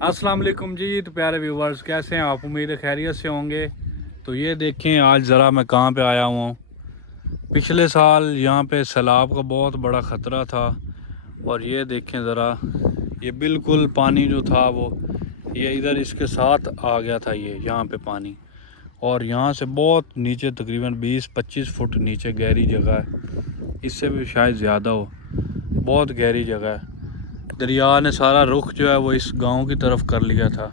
अस्सलाम वालेकुम जी। तो प्यारे व्यूवर्स, कैसे हैं आप? उम्मीद है खैरियत से होंगे। तो ये देखें आज ज़रा मैं कहाँ पे आया हुआ हूँ। पिछले साल यहाँ पे सैलाब का बहुत बड़ा ख़तरा था और ये देखें ज़रा, ये बिल्कुल पानी जो था वो ये इधर इसके साथ आ गया था। ये यहाँ पे पानी, और यहाँ से बहुत नीचे तकरीबन 20-25 फुट नीचे गहरी जगह है, इससे भी शायद ज़्यादा हो। बहुत गहरी जगह है। दरिया ने सारा रुख जो है वो इस गांव की तरफ कर लिया था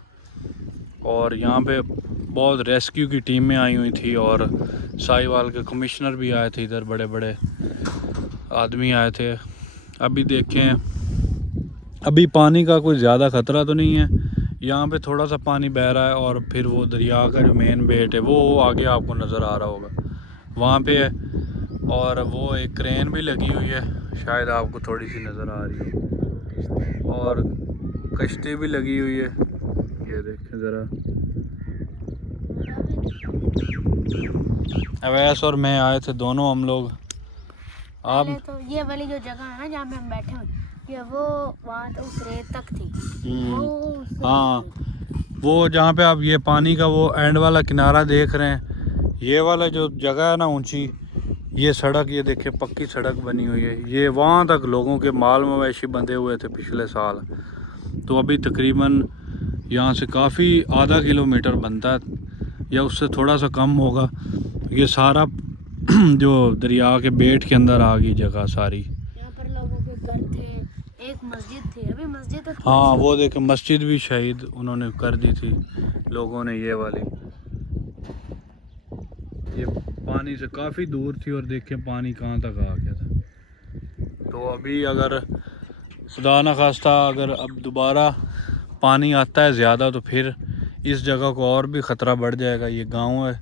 और यहाँ पे बहुत रेस्क्यू की टीमें आई हुई थी और साहिवाल के कमिश्नर भी आए थे, इधर बड़े बड़े आदमी आए थे। अभी देखें, अभी पानी का कोई ज़्यादा ख़तरा तो नहीं है। यहाँ पे थोड़ा सा पानी बह रहा है और फिर वो दरिया का जो मेन बेट है वो आगे आपको नज़र आ रहा होगा, वहाँ पे है। और वो एक क्रेन भी लगी हुई है, शायद आपको थोड़ी सी नज़र आ रही है, और कश्ती भी लगी हुई है। ये देखें ज़रा, अवैस और मैं आए थे दोनों हम लोग। आप तो ये वाली जो जगह है ना जहाँ पे हम बैठे हुए, ये वो वहाँ तो उस रेत तक थी। हाँ, वो जहाँ पे आप ये पानी का वो एंड वाला किनारा देख रहे हैं, ये वाला जो जगह है ना ऊंची, ये सड़क, ये देखिए पक्की सड़क बनी हुई है। ये वहाँ तक लोगों के माल मवेशी बंधे हुए थे पिछले साल। तो अभी तकरीबन यहाँ से काफ़ी आधा किलोमीटर बनता है या उससे थोड़ा सा कम होगा। ये सारा जो दरिया के बेट के अंदर आ गई जगह सारी। यहाँ पर लोगों के घर थे, एक मस्जिद थी, अभी मस्जिद तो हाँ, वो देखे मस्जिद भी शहीद उन्होंने कर दी थी लोगों ने, ये वाली। ये पानी से काफ़ी दूर थी और देखें पानी कहाँ तक आ गया था। तो अभी अगर खुदा न खास्ता अगर अब दोबारा पानी आता है ज़्यादा तो फिर इस जगह को और भी ख़तरा बढ़ जाएगा। ये गांव है,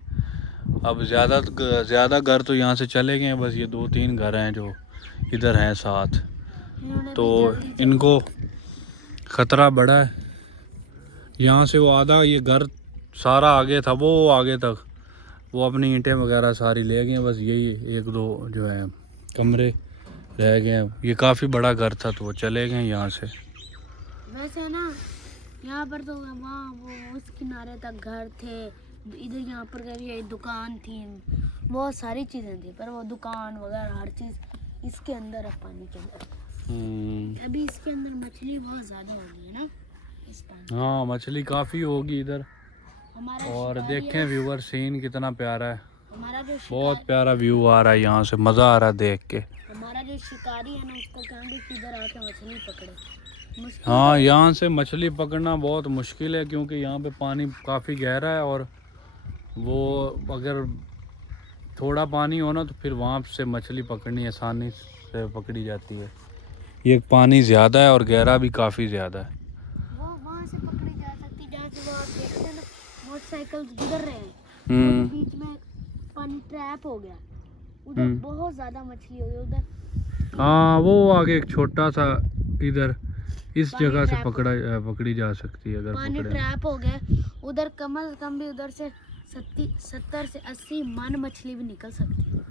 अब ज़्यादा घर तो यहाँ से चले गए हैं, बस ये 2-3 घर हैं जो इधर हैं साथ। तो इनको ख़तरा बढ़ा है। यहाँ से वो आधा ये घर सारा आगे था, वो आगे तक वो अपनी ईंटें वगैरह सारी ले गए, बस यही 1-2 जो है कमरे रह गए हैं। ये काफ़ी बड़ा घर था तो वो चले गए यहाँ से। वैसे ना यहाँ पर तो वहाँ वो उस किनारे तक घर थे, इधर यहाँ पर कभी दुकान थी, बहुत सारी चीज़ें थी, पर वो दुकान वगैरह हर चीज़ इसके अंदर है, पानी के अंदर। अभी इसके अंदर मछली बहुत ज़्यादा हो गई है ना इस पानी। हाँ, मछली काफ़ी होगी इधर। और देखें व्यूवर, सीन कितना प्यारा है, हमारा जो बहुत प्यारा व्यू आ रहा है यहाँ से, मज़ा आ रहा है देख के। हमारा जो शिकारी है ना उसको कहेंगे कि इधर आके मछली पकड़े। हाँ, यहाँ से मछली पकड़ना बहुत मुश्किल है क्योंकि यहाँ पे पानी काफ़ी गहरा है और वो अगर थोड़ा पानी हो ना तो फिर वहाँ से मछली पकड़नी आसानी से पकड़ी जाती है। ये पानी ज़्यादा है और गहरा भी काफ़ी ज़्यादा है। वो वहाँ से पकड़ी जा सकती, जहाँ से वो आप देखते हैं ना मोटरसाइकिल गुजर रहे हैं, बीच में पानी ट्रैप हो गया, उधर बहुत ज़्यादा मछली हो गई उधर। हाँ, वो आगे एक छोटा सा इधर इस जगह से पकड़ी जा सकती है। अगर पानी ट्रैप हो गया उधर, कम से कम भी उधर से 70 से 80 मन मछली भी निकल सकती है।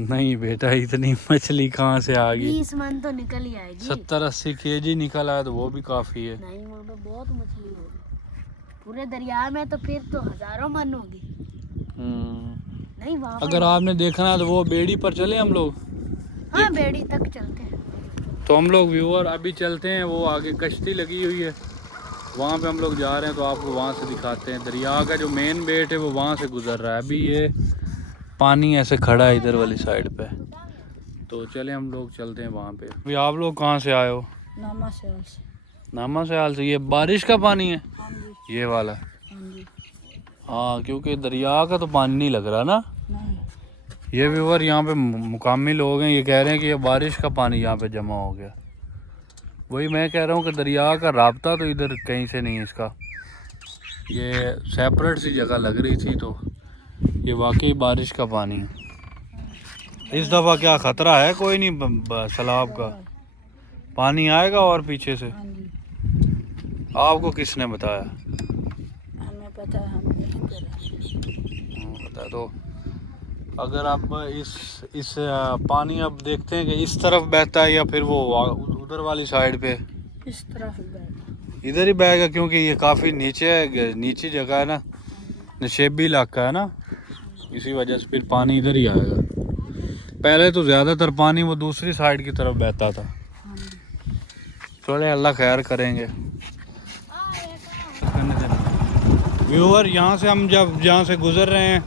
नहीं बेटा, इतनी मछली कहाँ से आ गई? 20 मन तो निकल ही आएगी। 70-80 केजी निकल आया तो वो भी काफ़ी है। नहीं, वहाँ पे बहुत मछली होगी पूरे दरिया में, तो फिर तो हजारों मन होगी। नहीं, वहाँ अगर आपने देखना है तो वो बेड़ी पर चले हम लोग। हाँ, बेड़ी तक चलते हैं। तो हम लोग व्यूअर अभी चलते हैं, वो आगे कश्ती लगी हुई है वहाँ पे हम लोग जा रहे हैं, तो आपको वहाँ से दिखाते हैं। दरिया का जो मेन बेट है वो वहाँ से गुजर रहा है। अभी ये पानी ऐसे खड़ा है इधर वाली साइड पे, तो चले हम लोग चलते हैं वहाँ पे। अभी आप लोग कहाँ से आए हो? नामा शहर से। नामा शहर से। ये बारिश का पानी है ये वाला? हाँ, क्योंकि दरिया का तो पानी नहीं लग रहा ना। नहीं। ये व्यूअर यहाँ पे मुकामी लोग हैं, ये कह रहे हैं कि ये बारिश का पानी यहाँ पे जमा हो गया। वही मैं कह रहा हूँ कि दरिया का राब्ता तो इधर कहीं से नहीं है इसका, ये सेपरेट सी जगह लग रही थी, तो ये वाकई बारिश का पानी है। इस दफ़ा क्या ख़तरा है? कोई नहीं, सैलाब का पानी आएगा और पीछे से। आपको किसने बताया? हमें पता है, हम यहीं पे रहते। पता तो अगर आप इस पानी अब देखते हैं कि इस तरफ बहता है या फिर वो उधर वाली साइड पे? इस तरफ बहता। इधर ही बहेगा क्योंकि ये काफ़ी नीचे है, नीची जगह है ना, नशेबी इलाका है ना, इसी वजह से फिर पानी इधर ही आएगा। पहले तो ज़्यादातर पानी वो दूसरी साइड की तरफ बहता था। चले अल्लाह खैर करेंगे। व्यूअर यहाँ से हम जब जहाँ से गुजर रहे हैं,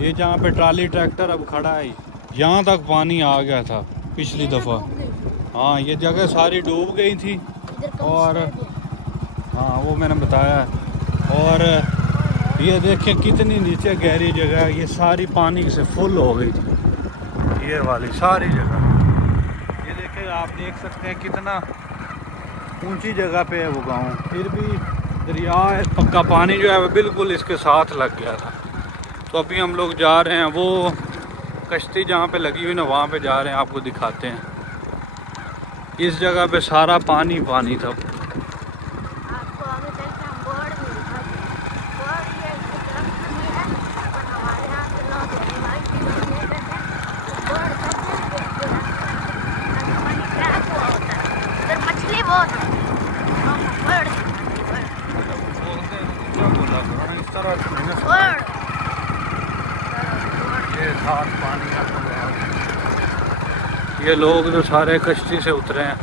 ये जहाँ पे ट्राली ट्रैक्टर अब खड़ा है, यहाँ तक पानी आ गया था पिछली दफ़ा। हाँ ये जगह सारी डूब गई थी और हाँ वो मैंने बताया। और ये देखिए कितनी नीचे गहरी जगह है, ये सारी पानी से फुल हो गई थी ये वाली सारी जगह। ये देखिए आप देख सकते हैं कितना ऊंची जगह पे है वो गांव, फिर भी दरिया है, पक्का पानी जो है वो बिल्कुल इसके साथ लग गया था। तो अभी हम लोग जा रहे हैं, वो कश्ती जहाँ पे लगी हुई ना वहाँ पे जा रहे हैं, आपको दिखाते हैं। इस जगह पे सारा पानी पानी था। ये लोग जो सारे कश्ती से उतरे हैं,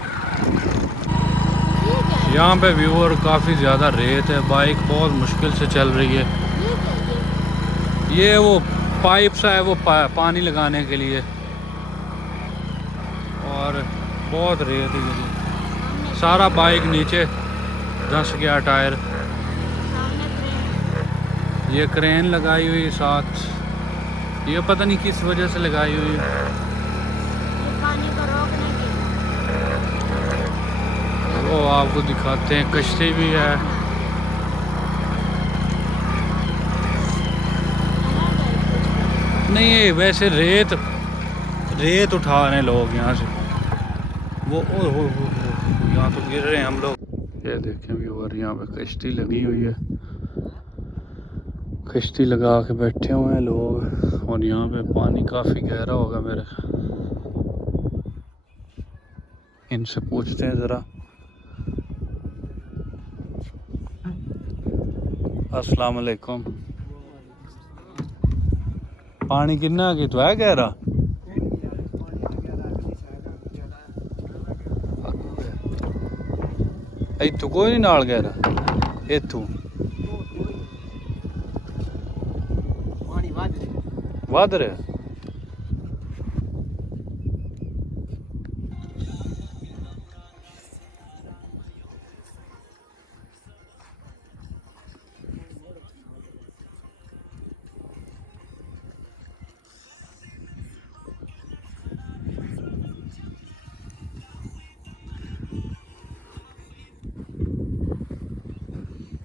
यहाँ पे व्यूअर काफ़ी ज़्यादा रेत है, बाइक बहुत मुश्किल से चल रही है। ये वो पाइप सा है, वो पानी लगाने के लिए, और बहुत रेत है, सारा बाइक नीचे धंस गया टायर। ये क्रेन लगाई हुई साथ, ये पता नहीं किस वजह से लगाई हुई है। पानी को रोकने के वो आपको दिखाते हैं, कश्ती भी है। नहीं ये वैसे रेत उठा रहे हैं लोग यहाँ से, वो यहाँ तो गिर रहे हैं हम लोग। ये देखें व्यूअर, यहाँ पे कश्ती लगी हुई है, कश्ती लगा के बैठे हुए हैं लोग, और यहाँ पे पानी काफ़ी गहरा होगा मेरे। इनसे पूछते हैं ज़रा। अस्सलाम वालेकुम। पानी कितना की तो है गहरा? इतों कोई नहीं नाल गहरा, इतों वध रहा।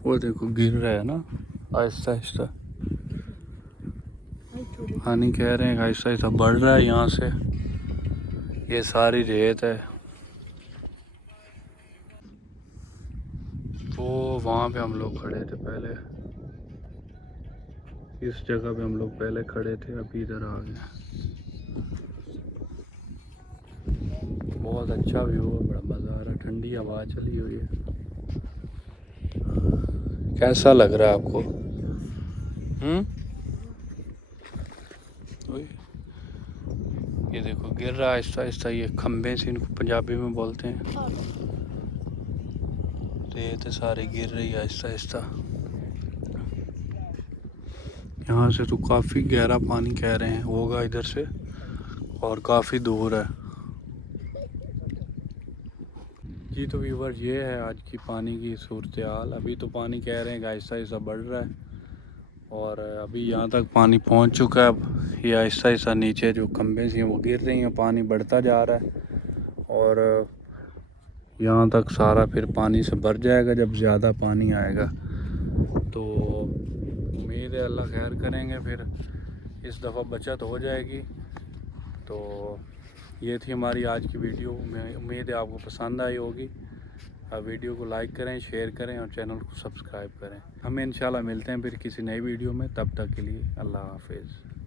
वो देखो गिर रहा है ना आहिस्ता आहिस्ता, पानी कह रहे हैं आहिस्ता आहिस्ता बढ़ रहा है यहाँ से। ये सारी रेत है, वो वहाँ पे हम लोग खड़े थे पहले, इस जगह पे हम लोग पहले खड़े थे, अभी इधर आ गए। बहुत अच्छा व्यू है, बड़ा मज़ा आ रहा है, ठंडी हवा चली हुई है। कैसा लग रहा है आपको? ये देखो गिर रहा है आहिस्ता आहिस्ता, ये खम्बे से इनको पंजाबी में बोलते हैं। रेत सारी गिर रही है आहिस्ता आहिस्ता। यहाँ से तो काफ़ी गहरा पानी कह रहे हैं होगा इधर से, और काफ़ी दूर है। जी तो व्यूअर ये है आज की पानी की सूरत हाल। अभी तो पानी कह रहे हैं आहिस्ता आहिस्ता बढ़ रहा है, और अभी यहाँ तक पानी पहुँच चुका है। अब ये आहिस्ता आहिस्ता नीचे जो खम्बे से वो गिर रही हैं, पानी बढ़ता जा रहा है, और यहाँ तक सारा फिर पानी से भर जाएगा जब ज़्यादा पानी आएगा। तो उम्मीद है अल्लाह खैर करेंगे, फिर इस दफ़ा बचत हो जाएगी। तो ये थी हमारी आज की वीडियो, मैं उम्मीद है आपको पसंद आई होगी। वीडियो को लाइक करें, शेयर करें और चैनल को सब्सक्राइब करें। हमें इंशाल्लाह मिलते हैं फिर किसी नई वीडियो में, तब तक के लिए अल्लाह हाफिज़।